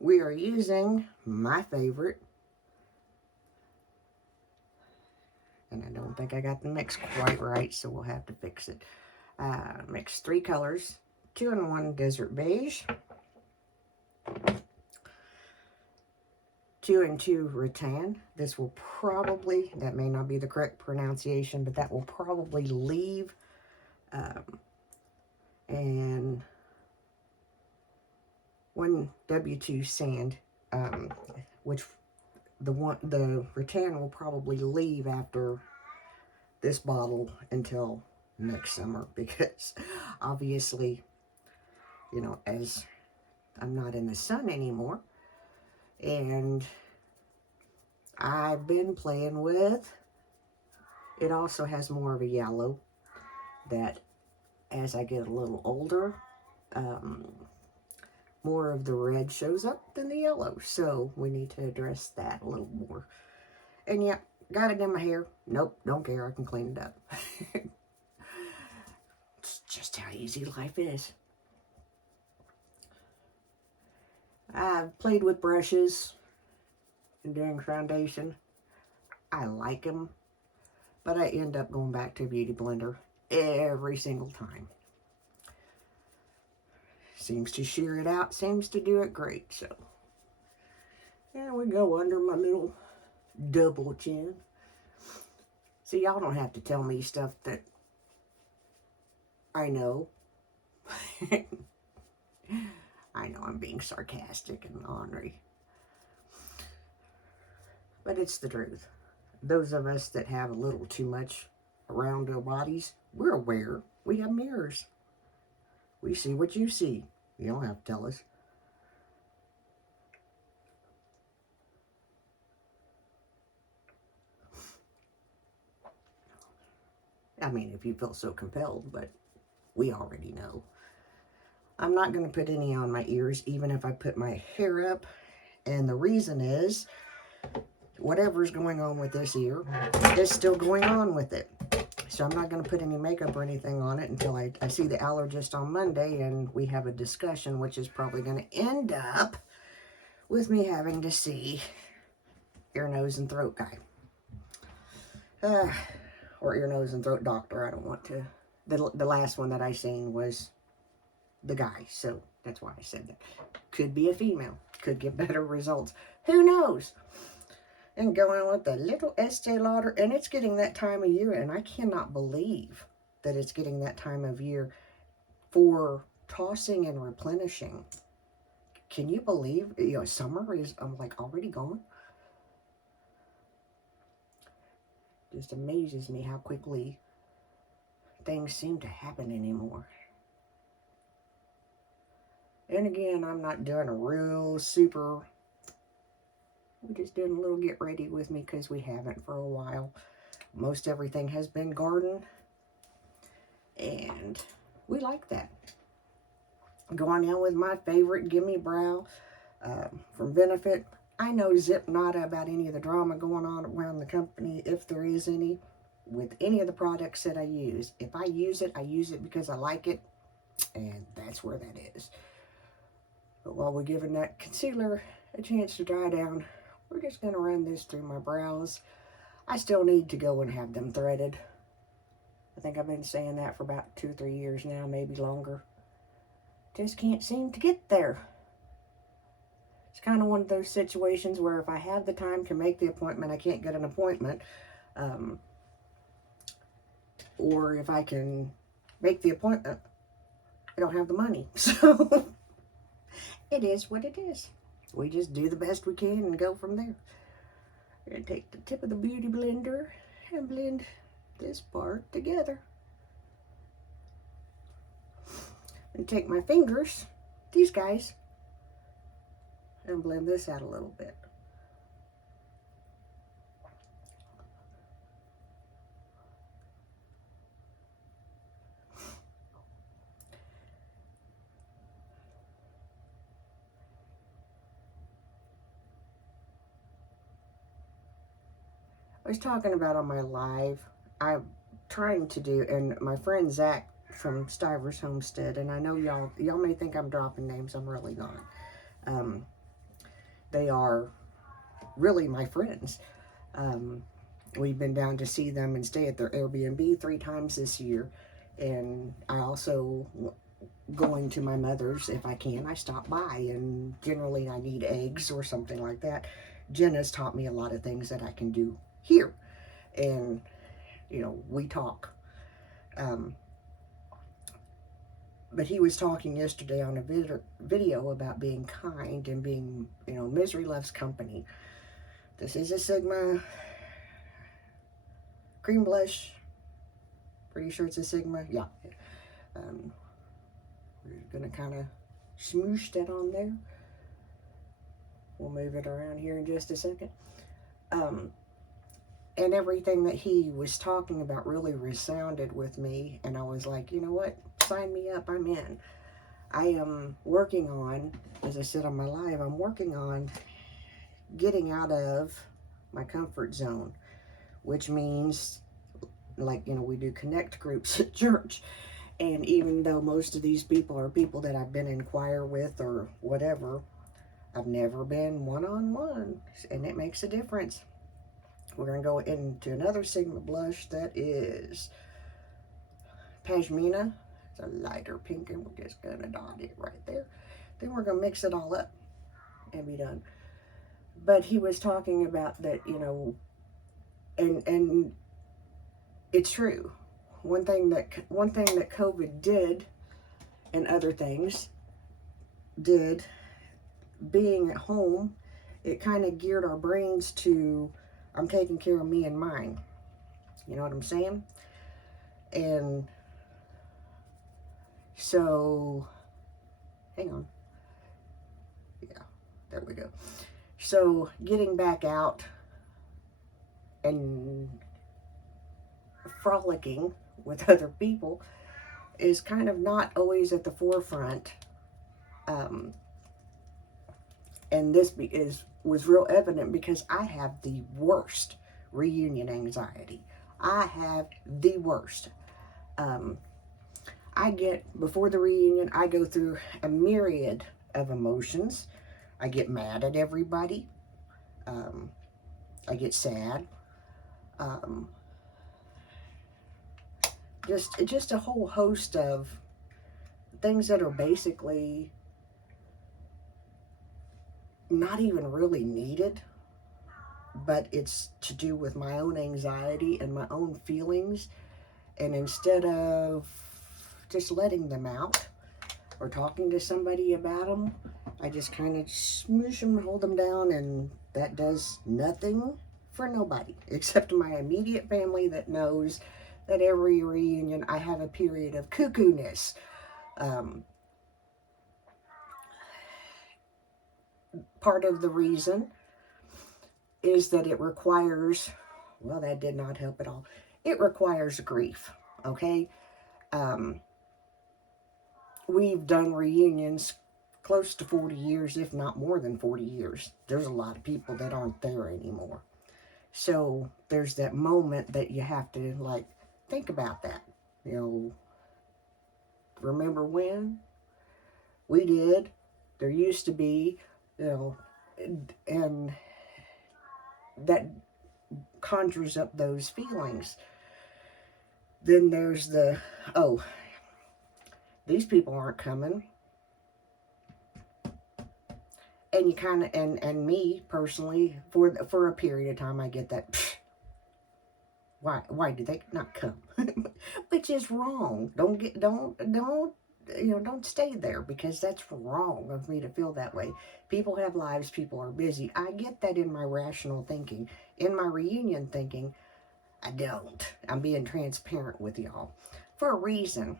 we are using my favorite, and I don't think I got the mix quite right, so we'll have to fix it. Mix 3 colors, 2-in-1 Desert Beige, 2-in-2 Rattan. This will probably, that may not be the correct pronunciation, but that will probably leave. And 1 W2 Sand, which the rattan will probably leave after this bottle until next summer, because obviously, you know, as I'm not in the sun anymore, and I've been playing with, it also has more of a yellow that as I get a little older, more of the red shows up than the yellow. So we need to address that a little more. And yeah, got it in my hair. Nope, don't care. I can clean it up. It's just how easy life is. I've played with brushes and doing foundation. I like them, but I end up going back to a beauty blender every single time. Seems to shear it out, seems to do it great. So there we go, under my little double chin. See, y'all don't have to tell me stuff that I know. I know I'm being sarcastic and ornery, but it's the truth. Those of us that have a little too much around our bodies, we're aware. We have mirrors. We see what you see. You don't have to tell us. I mean, if you feel so compelled, but we already know. I'm not going to put any on my ears, even if I put my hair up. And the reason is, whatever's going on with this ear is still going on with it. So I'm not going to put any makeup or anything on it until I see the allergist on Monday and we have a discussion, which is probably going to end up with me having to see ear, nose, and throat guy. Or ear, nose, and throat doctor. I don't want to. The last one that I seen was the guy, so that's why I said that. Could be a female. Could get better results. Who knows? And going with the little Estee Lauder, and it's getting that time of year, and I cannot believe that it's getting that time of year for tossing and replenishing. Can you believe, you know, summer is like already gone? Just amazes me how quickly things seem to happen anymore. And again, I'm not doing a real super, we're just doing a little get ready with me because we haven't for a while. Most everything has been garden, and we like that. Going in with my favorite Gimme Brow from Benefit. I know zip nada about any of the drama going on around the company, if there is any, with any of the products that I use. If I use it because I like it, and that's where that is. But while we're giving that concealer a chance to dry down, we're just going to run this through my brows. I still need to go and have them threaded. I think I've been saying that for about 2 or 3 years now, maybe longer. Just can't seem to get there. It's kind of one of those situations where if I have the time to make the appointment, I can't get an appointment. Or if I can make the appointment, I don't have the money. So it is what it is. We just do the best we can and go from there. I'm going to take the tip of the beauty blender and blend this part together. And take my fingers, these guys, and blend this out a little bit. I was talking about on my live, I'm trying to do, and my friend Zach from Stivers Homestead, and I know y'all may think I'm dropping names, I'm really not. they are really my friends. We've been down to see them and stay at their Airbnb 3 times this year. And I also, going to my mother's, if I can, I stop by, and generally I need eggs or something like that. Jenna's taught me a lot of things that I can do here. And, you know, we talk. But he was talking yesterday on a video about being kind and being, you know, misery loves company. This is a Sigma cream blush. Pretty sure it's a Sigma. Yeah. We're going to kind of smoosh that on there. We'll move it around here in just a second. And everything that he was talking about really resounded with me. And I was like, you know what? Sign me up. I'm in. I am working on, as I said on my live, I'm working on getting out of my comfort zone, which means, like, you know, we do connect groups at church. And even though most of these people are people that I've been in choir with or whatever, I've never been one-on-one, and it makes a difference. We're going to go into another Sigma blush that is Pashmina. It's a lighter pink, and we're just going to dot it right there. Then we're going to mix it all up and be done. But he was talking about that, you know, and it's true. One thing that COVID did, and other things did, being at home, it kind of geared our brains to, I'm taking care of me and mine. You know what I'm saying? And so, hang on. Yeah, there we go. So, getting back out and frolicking with other people is kind of not always at the forefront. And this was real evident because I have the worst reunion anxiety. I have the worst. I get, before the reunion, I go through a myriad of emotions. I get mad at everybody. I get sad. Just a whole host of things that are basically not even really needed, but it's to do with my own anxiety and my own feelings. And instead of just letting them out or talking to somebody about them, I just kind of smoosh them, hold them down, and that does nothing for nobody except my immediate family that knows that every reunion I have a period of cuckoo-ness. Part of the reason is that it requires, well, that did not help at all. It requires grief, okay? We've done reunions close to 40 years, if not more than 40 years. There's a lot of people that aren't there anymore. So there's that moment that you have to, like, think about that. You know, remember when we did? There used to be, you know, and that conjures up those feelings. Then there's the, oh, these people aren't coming. And you kind of, and me personally, for a period of time, I get that, why do they not come? Which is wrong. Don't stay there, because that's wrong of me to feel that way. People have lives, people are busy. I get that in my rational thinking. In my reunion thinking, I don't. I'm being transparent with y'all for a reason.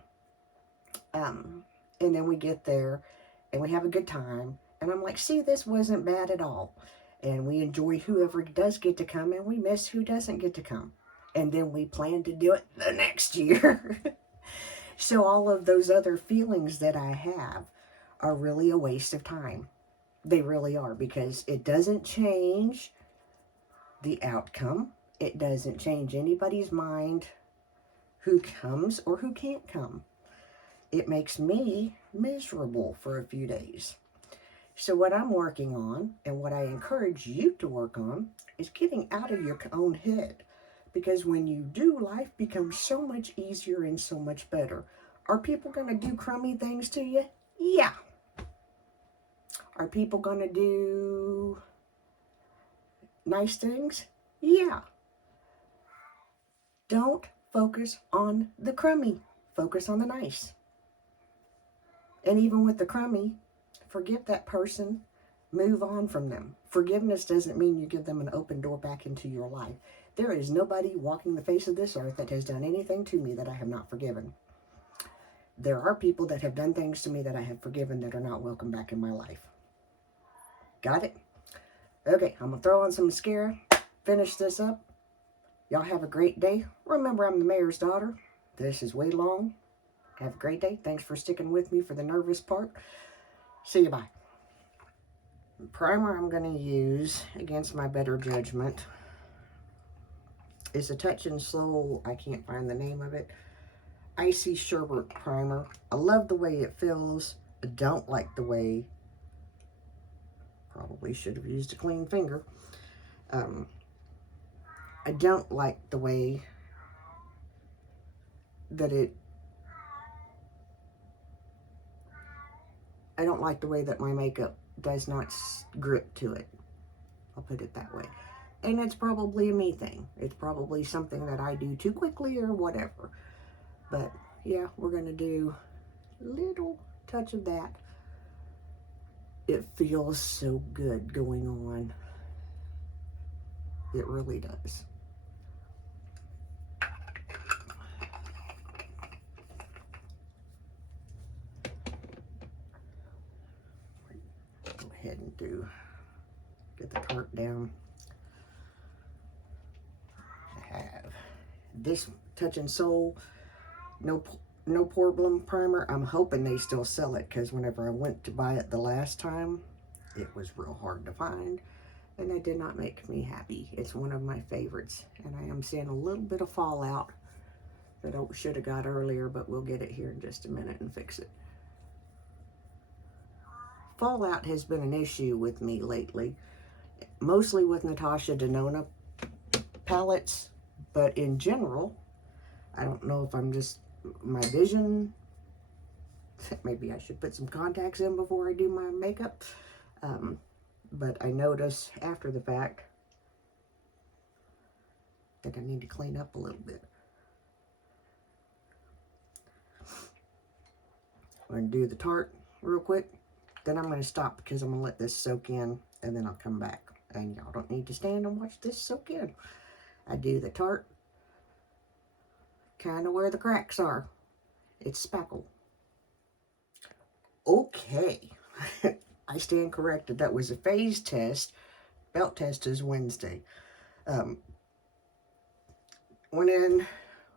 And then we get there and we have a good time, and I'm like, see, this wasn't bad at all. And we enjoy whoever does get to come, and we miss who doesn't get to come. And then we plan to do it the next year. So all of those other feelings that I have are really a waste of time. They really are, because it doesn't change the outcome. It doesn't change anybody's mind who comes or who can't come. It makes me miserable for a few days. So what I'm working on, and what I encourage you to work on, is getting out of your own head. Because when you do, life becomes so much easier and so much better. Are people going to do crummy things to you? Yeah. Are people going to do nice things? Yeah. Don't focus on the crummy. Focus on the nice. And even with the crummy, forgive that person. Move on from them. Forgiveness doesn't mean you give them an open door back into your life. There is nobody walking the face of this earth that has done anything to me that I have not forgiven. There are people that have done things to me that I have forgiven that are not welcome back in my life. Got it? Okay, I'm going to throw on some mascara, finish this up. Y'all have a great day. Remember, I'm the mayor's daughter. This is way long. Have a great day. Thanks for sticking with me for the nervous part. See you, bye. The primer I'm going to use, against my better judgment, is a Touch and Soul, I can't find the name of it, Icy Sherbet Primer. I love the way it feels. I don't like the way, probably should have used a clean finger. I don't like the way that I don't like the way that my makeup does not grip to it. I'll put it that way. And it's probably a me thing. It's probably something that I do too quickly or whatever. But yeah, we're going to do a little touch of that. It feels so good going on. It really does. Go ahead and get the cart down. I have this Touch and Soul no problem primer. I'm hoping they still sell it, because whenever I went to buy it the last time, it was real hard to find, and that did not make me happy. It's one of my favorites, and I am seeing a little bit of fallout that I should have got earlier, but we'll get it here in just a minute and fix it. Fallout has been an issue with me lately, mostly with Natasha Denona palettes, but in general, I don't know if I'm just, my vision, maybe I should put some contacts in before I do my makeup, but I notice after the fact that I need to clean up a little bit. I'm going to do the Tarte real quick, then I'm going to stop because I'm going to let this soak in, and then I'll come back. And y'all don't need to stand and watch this soak in. I do the Tarte, kind of where the cracks are. It's spackle. Okay. I stand corrected. That was a phase test. Belt test is Wednesday. Went in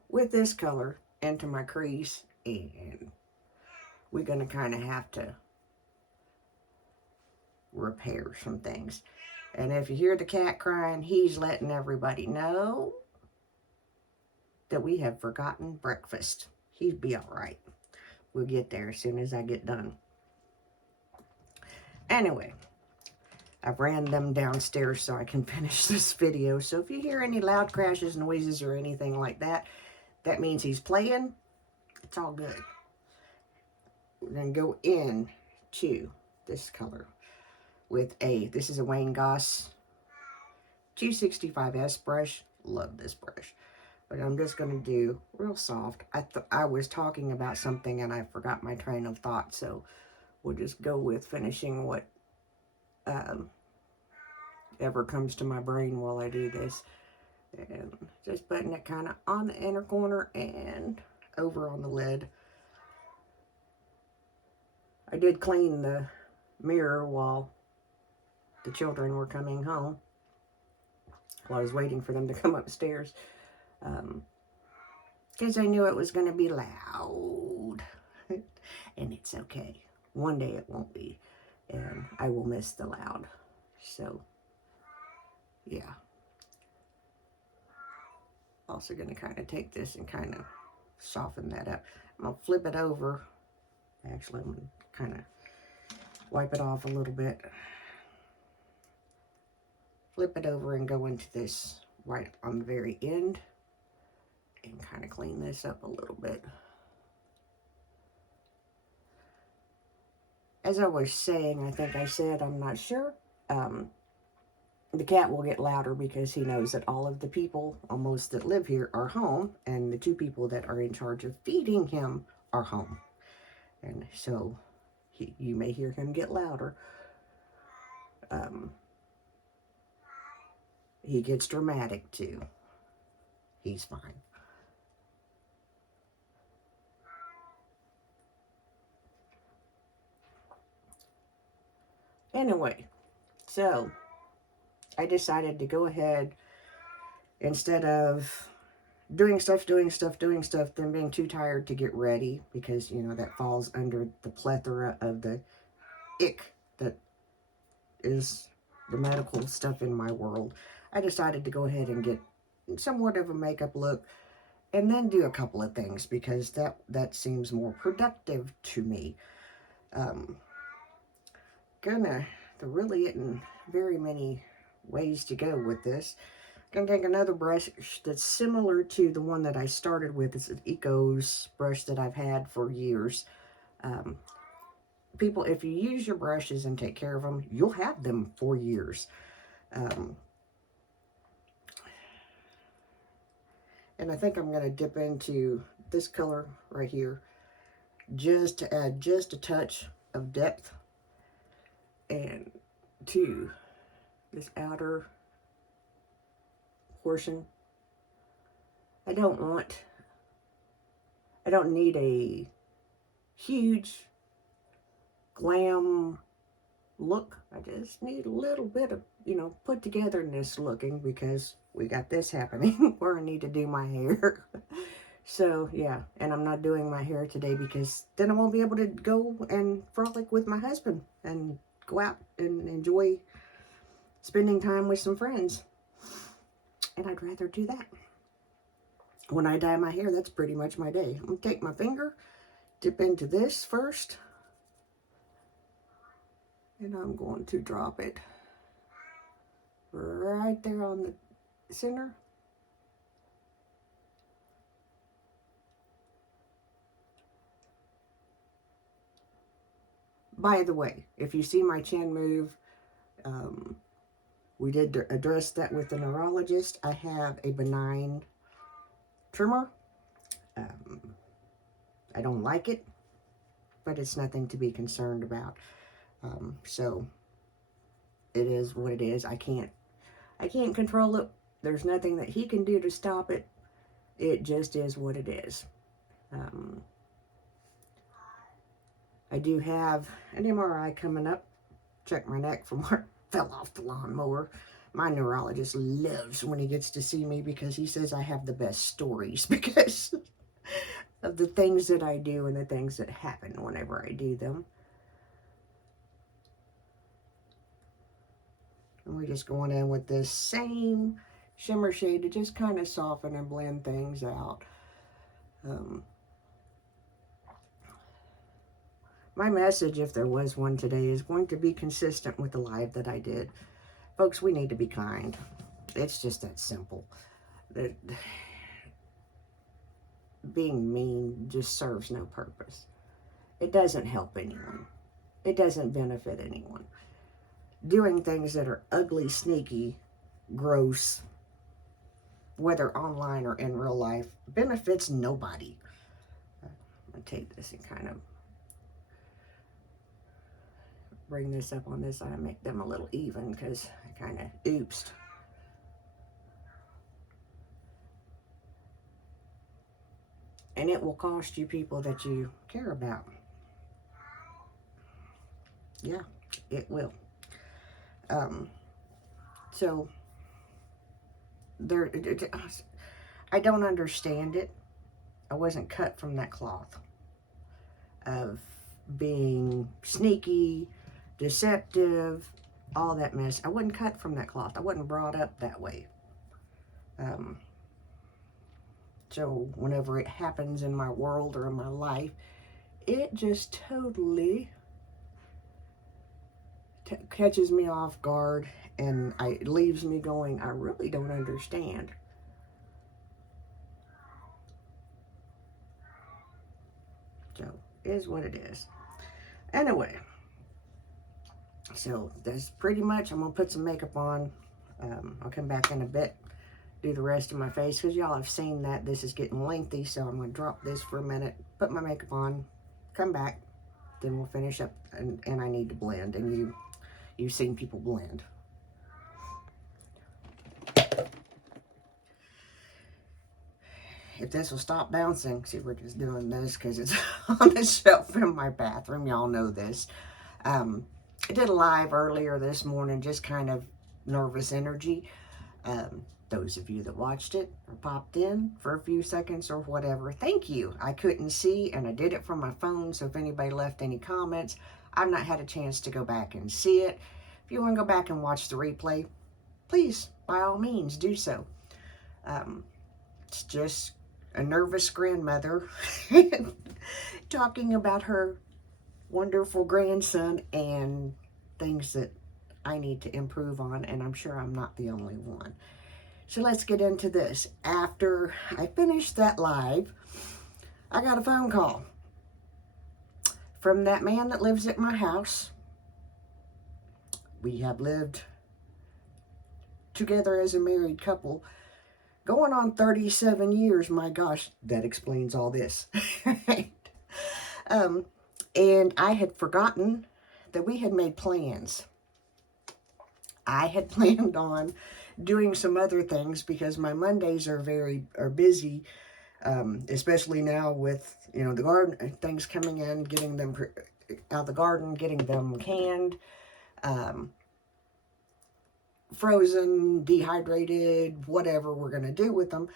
with this color into my crease, and we're going to kind of have to repair some things. And if you hear the cat crying, he's letting everybody know that we have forgotten breakfast. He'd be all right. We'll get there as soon as I get done. Anyway, I've ran them downstairs so I can finish this video. So if you hear any loud crashes, noises, or anything like that, that means he's playing. It's all good. We're going to go in to this color with this is a Wayne Goss 265S brush. Love this brush. But I'm just going to do real soft. I was talking about something and I forgot my train of thought. So we'll just go with finishing what ever comes to my brain while I do this. And just putting it kind of on the inner corner and over on the lid. I did clean the mirror while the children were coming home, while I was waiting for them to come upstairs, because I knew it was going to be loud. And it's okay. One day it won't be, and I will miss the loud. So yeah, also going to kind of take this and kind of soften that up. I'm going to flip it over. Actually, I'm going to kind of wipe it off a little bit, flip it over and go into this right on the very end and kind of clean this up a little bit. As I was saying, I think I said, I'm not sure, the cat will get louder because he knows that all of the people almost that live here are home, and the 2 people that are in charge of feeding him are home. And so you may hear him get louder. He gets dramatic too. He's fine. Anyway, so I decided to go ahead, instead of doing stuff, then being too tired to get ready, because, you know, that falls under the plethora of the ick that is the medical stuff in my world. I decided to go ahead and get somewhat of a makeup look, and then do a couple of things, because that seems more productive to me. There really isn't very many ways to go with this. Gonna take another brush that's similar to the one that I started with. It's an Eco's brush that I've had for years. People, if you use your brushes and take care of them, you'll have them for years. And I think I'm going to dip into this color right here, just to add just a touch of depth and to this outer portion. I don't need a huge glam look. I just need a little bit of, you know, put togetherness looking, because we got this happening where I need to do my hair. So yeah, and I'm not doing my hair today because then I won't be able to go and frolic with my husband and go out and enjoy spending time with some friends. And I'd rather do that. When I dye my hair, that's pretty much my day. I'm going to take my finger, dip into this first, and I'm going to drop it right there on the center. By the way, if you see my chin move, we did address that with the neurologist. I have a benign tumor. I don't like it, but it's nothing to be concerned about. So it is what it is. I can't control it. There's nothing that he can do to stop it. It just is what it is. I do have an MRI coming up. Check my neck from where I fell off the lawnmower. My neurologist loves when he gets to see me, because he says I have the best stories because of the things that I do and the things that happen whenever I do them. And we're just going in with this same shimmer shade to just kind of soften and blend things out. My message, if there was one today, is going to be consistent with the live that I did. Folks, we need to be kind. It's just that simple. Being mean just serves no purpose. It doesn't help anyone. It doesn't benefit anyone. Doing things that are ugly, sneaky, gross, whether online or in real life, benefits nobody. I'm going to take this and kind of bring this up on this side and make them a little even, because I kind of oopsed. And it will cost you people that you care about. Yeah, it will. So I don't understand it. I wasn't cut from that cloth of being sneaky, deceptive, all that mess. I wasn't cut from that cloth. I wasn't brought up that way. So whenever it happens in my world or in my life, it just totally catches me off guard, and it leaves me going, I really don't understand. So, it is what it is. Anyway, so that's pretty much, I'm going to put some makeup on. I'll come back in a bit, do the rest of my face, because y'all have seen that this is getting lengthy, so I'm going to drop this for a minute, put my makeup on, come back, then we'll finish up, and I need to blend, and you've seen people blend. If this will stop bouncing, see, we're just doing this because it's on the shelf in my bathroom. Y'all know this. I did a live earlier this morning, just kind of nervous energy. Those of you that watched it or popped in for a few seconds or whatever, thank you. I couldn't see, and I did it from my phone, so if anybody left any comments, I've not had a chance to go back and see it. If you want to go back and watch the replay, please, by all means, do so. It's just a nervous grandmother talking about her wonderful grandson and things that I need to improve on, and I'm sure I'm not the only one. So let's get into this. After I finished that live, I got a phone call from that man that lives at my house. We have lived together as a married couple going on 37 years. My gosh, that explains all this. And I had forgotten that we had made plans. I had planned on doing some other things because my Mondays are busy, especially now with, the garden things coming in, getting them out of the garden, getting them canned, frozen, dehydrated, whatever we're going to do with them,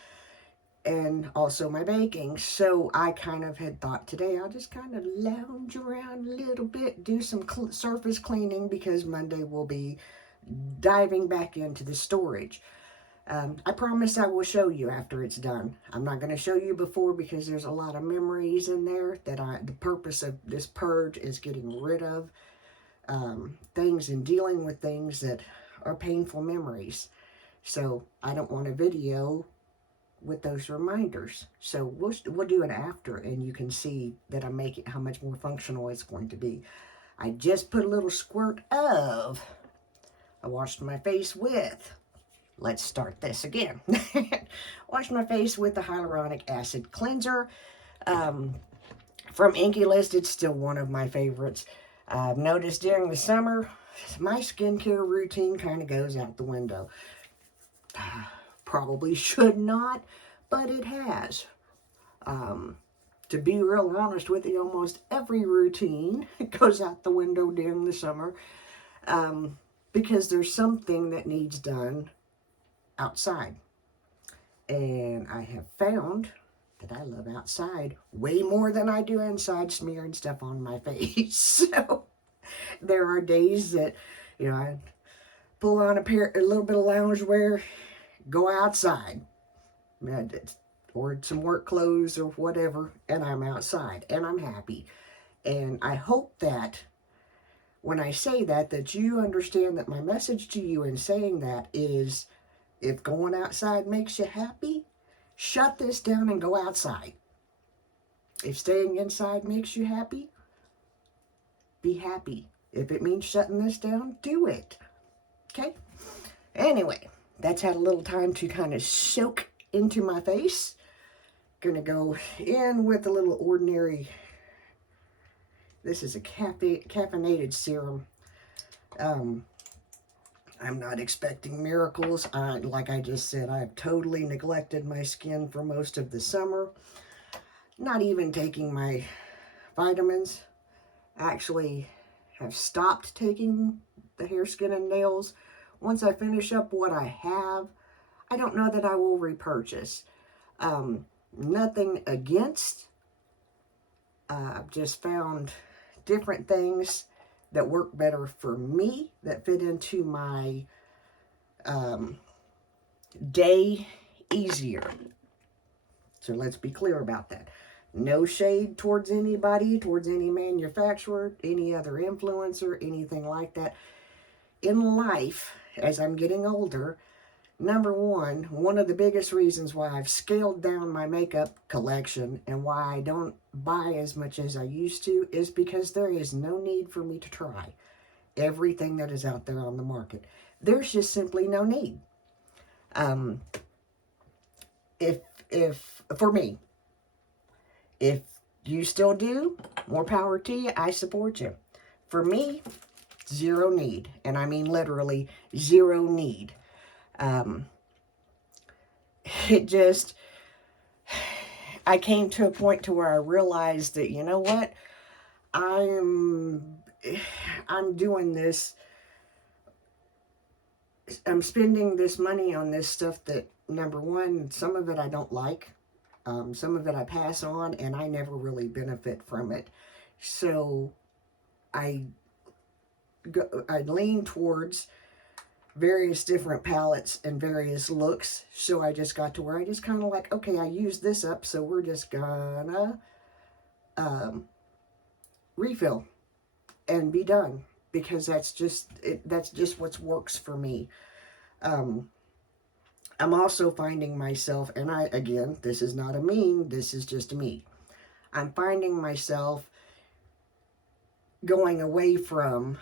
and also my baking. So I kind of had thought today I'll just kind of lounge around a little bit, do some surface cleaning, because Monday will be diving back into the storage. I promise I will show you after it's done. I'm not going to show you before because there's a lot of memories in there that the purpose of this purge is getting rid of things and dealing with things that are painful memories. So I don't want a video with those reminders. So we'll do it after, and you can see that I'm making how much more functional it's going to be. I just put a little squirt of, I washed my face with, let's start this again. Washed my face with the hyaluronic acid cleanser from Inky List. It's still one of my favorites. I've noticed during the summer, my skincare routine kind of goes out the window. Probably should not, but it has. To be real honest with you, almost every routine goes out the window during the summer because there's something that needs done outside. And I have found that I love outside way more than I do inside, smearing stuff on my face. So there are days that, I pull on a little bit of loungewear, go outside, or some work clothes or whatever, and I'm outside, and I'm happy. And I hope that when I say that, that you understand that my message to you in saying that is, if going outside makes you happy, shut this down and go outside. If staying inside makes you happy, be happy. If it means shutting this down, do it. Okay? Anyway, that's had a little time to kind of soak into my face. Gonna go in with a little ordinary, this is a caffeinated serum. I'm not expecting miracles. Like I just said, I've totally neglected my skin for most of the summer. Not even taking my vitamins. Actually have stopped taking the hair, skin, and nails. Once I finish up what I have, I don't know that I will repurchase. Nothing against. I've just found different things that work better for me, that fit into my day easier. So let's be clear about that. No shade towards anybody, towards any manufacturer, any other influencer, anything like that. in life, as I'm getting older, number one of the biggest reasons why I've scaled down my makeup collection and why I don't buy as much as I used to is because there is no need for me to try everything that is out there on the market. There's just simply no need. Um, if for me, if you still do, more power to you. I support you. For me, zero need, and I mean literally zero need. It just, I came to a point to where I realized that, you know what, I'm doing this. I'm spending this money on this stuff that, number one, some of it I don't like. Some of it I pass on, and I never really benefit from it. So I lean towards various different palettes and various looks. So I just got to where I just kind of like, okay, I used this up, so we're just gonna refill and be done, because that's just what works for me. I'm also finding myself, and again, this is not a meme, this is just me. I'm finding myself going away from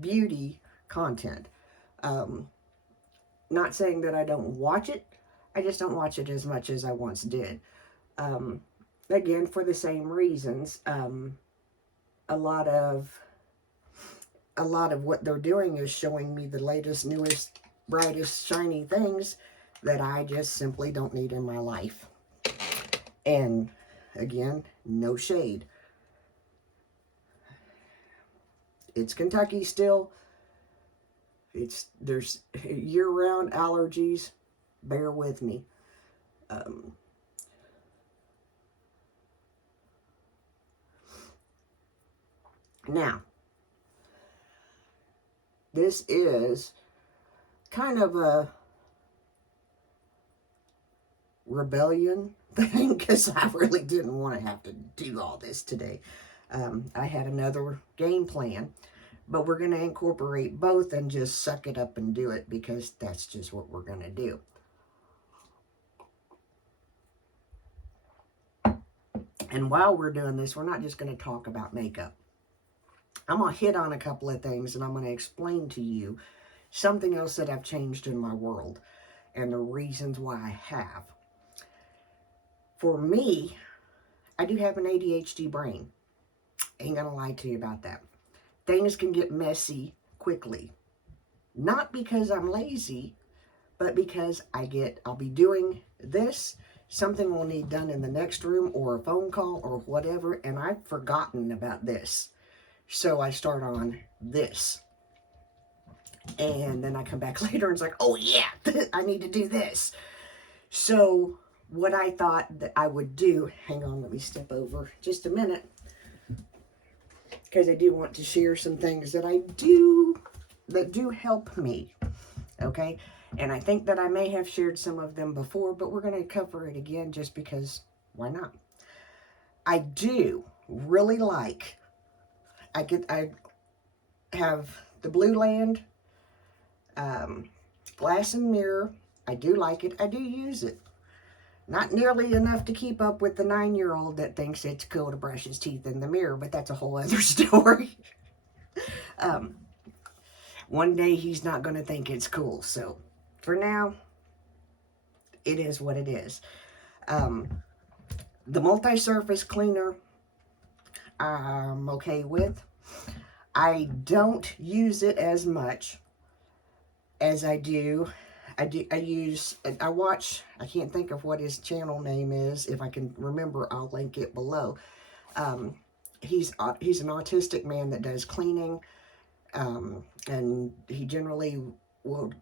beauty content. Not saying that I don't watch it, I just don't watch it as much as I once did. Again, for the same reasons. A lot of what they're doing is showing me the latest, newest, brightest, shiny things that I just simply don't need in my life. And again, no shade. It's Kentucky still. There's year-round allergies. Bear with me. Now, this is kind of a rebellion thing, because I really didn't want to have to do all this today. I had another game plan, but we're going to incorporate both and just suck it up and do it, because that's just what we're going to do. And while we're doing this, we're not just going to talk about makeup. I'm going to hit on a couple of things, and I'm going to explain to you something else that I've changed in my world and the reasons why I have. For me, I do have an ADHD brain. Ain't going to lie to you about that. Things can get messy quickly. Not because I'm lazy, but because I'll be doing this, something will need done in the next room, or a phone call or whatever, and I've forgotten about this. So I start on this. And then I come back later and it's like, oh yeah, I need to do this. So what I thought that I would do, hang on, let me step over just a minute, because I do want to share some things that do help me, okay? And I think that I may have shared some of them before, but we're going to cover it again just because, why not? I do really like, I have the Blue Land glass and mirror. I do like it. I do use it. Not nearly enough to keep up with the 9-year-old that thinks it's cool to brush his teeth in the mirror, but that's a whole other story. One day he's not going to think it's cool. So for now, it is what it is. The multi-surface cleaner, I'm okay with. I don't use it as much as I do. I watch, I can't think of what his channel name is. If I can remember, I'll link it below. He's an autistic man that does cleaning, and he generally will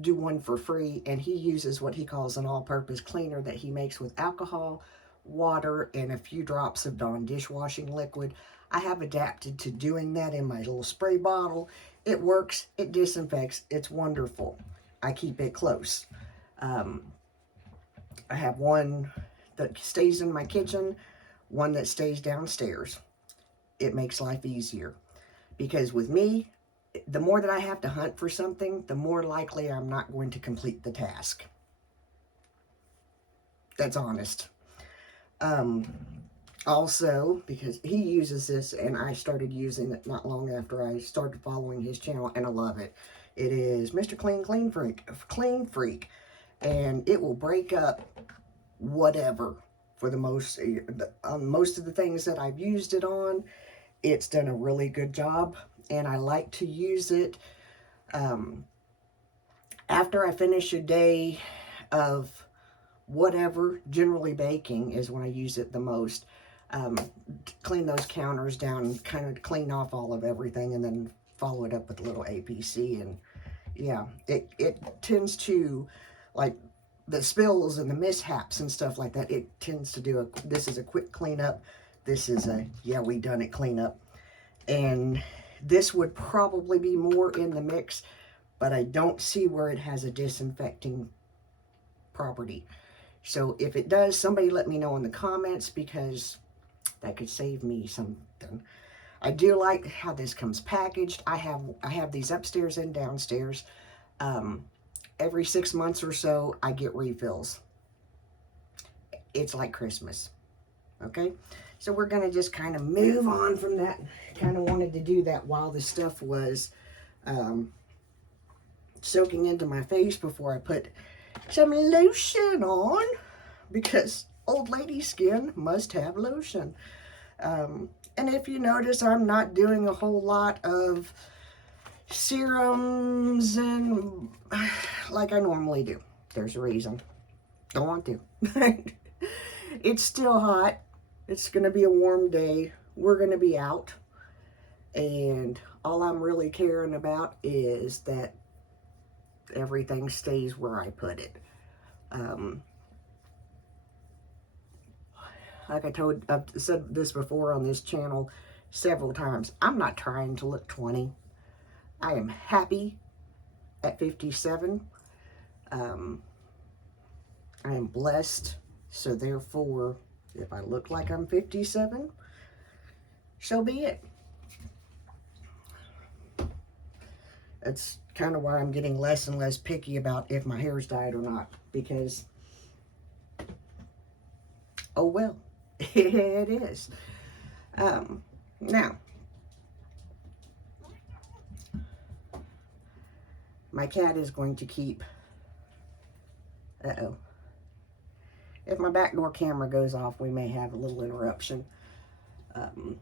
do one for free, and he uses what he calls an all-purpose cleaner that he makes with alcohol, water, and a few drops of Dawn dishwashing liquid. I have adapted to doing that in my little spray bottle. It works, it disinfects, it's wonderful. I keep it close. I have one that stays in my kitchen, one that stays downstairs. It makes life easier. Because with me, the more that I have to hunt for something, the more likely I'm not going to complete the task. That's honest. Also, because he uses this, and I started using it not long after I started following his channel, and I love it. It is Mr. Clean Freak, and it will break up whatever for the most of the things that I've used it on. It's done a really good job, and I like to use it after I finish a day of whatever. Generally baking is when I use it the most. Clean those counters down, kind of clean off all of everything, and then follow it up with a little APC. And yeah, it tends to, like the spills and the mishaps and stuff like that, it tends to do this is a quick cleanup. This is a, yeah, we done it cleanup. And this would probably be more in the mix, but I don't see where it has a disinfecting property. So if it does, somebody let me know in the comments, because that could save me something. I do like how this comes packaged. I have these upstairs and downstairs. Every 6 months or so, I get refills. It's like Christmas. Okay, so we're gonna just kind of move on from that. Kind of wanted to do that while the stuff was soaking into my face before I put some lotion on, because old lady skin must have lotion. And if you notice, I'm not doing a whole lot of serums and like I normally do. There's a reason. Don't want to. It's still hot. It's going to be a warm day. We're going to be out. And all I'm really caring about is that everything stays where I put it. Like I've said this before on this channel several times, I'm not trying to look 20. I am happy at 57. I am blessed, so therefore, if I look like I'm 57, so be it. That's kind of why I'm getting less and less picky about if my hair's dyed or not, because, oh well, it is. Now, my cat is going to keep, uh-oh. If my back door camera goes off, we may have a little interruption. The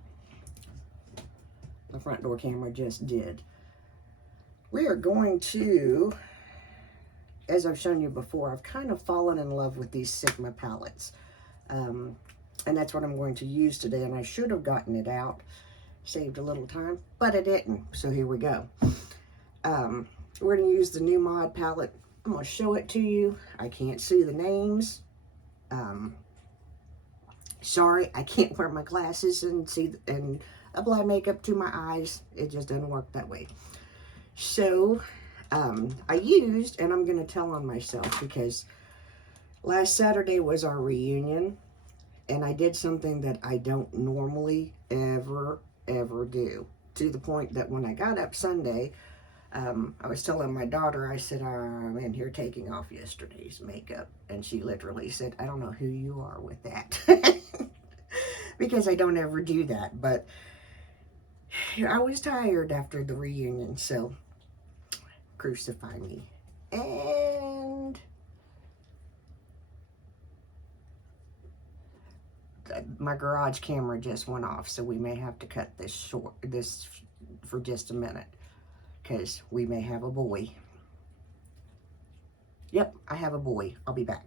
front door camera just did. We are going to, as I've shown you before, I've kind of fallen in love with these Sigma palettes. And that's what I'm going to use today. And I should have gotten it out, saved a little time, but I didn't. So here we go. We're going to use the new mod palette. I'm going to show it to you. I can't see the names. Sorry, I can't wear my glasses and apply makeup to my eyes. It just doesn't work that way. So, I used, and I'm going to tell on myself, because last Saturday was our reunion, and I did something that I don't normally ever do, to the point that when I got up Sunday, I was telling my daughter, I said, I'm in here taking off yesterday's makeup, and she literally said, I don't know who you are with that, because I don't ever do that, but I was tired after the reunion, so crucify me. And my garage camera just went off, so we may have to cut this for just a minute, because we may have a boy. Yep, I have a boy. I'll be back.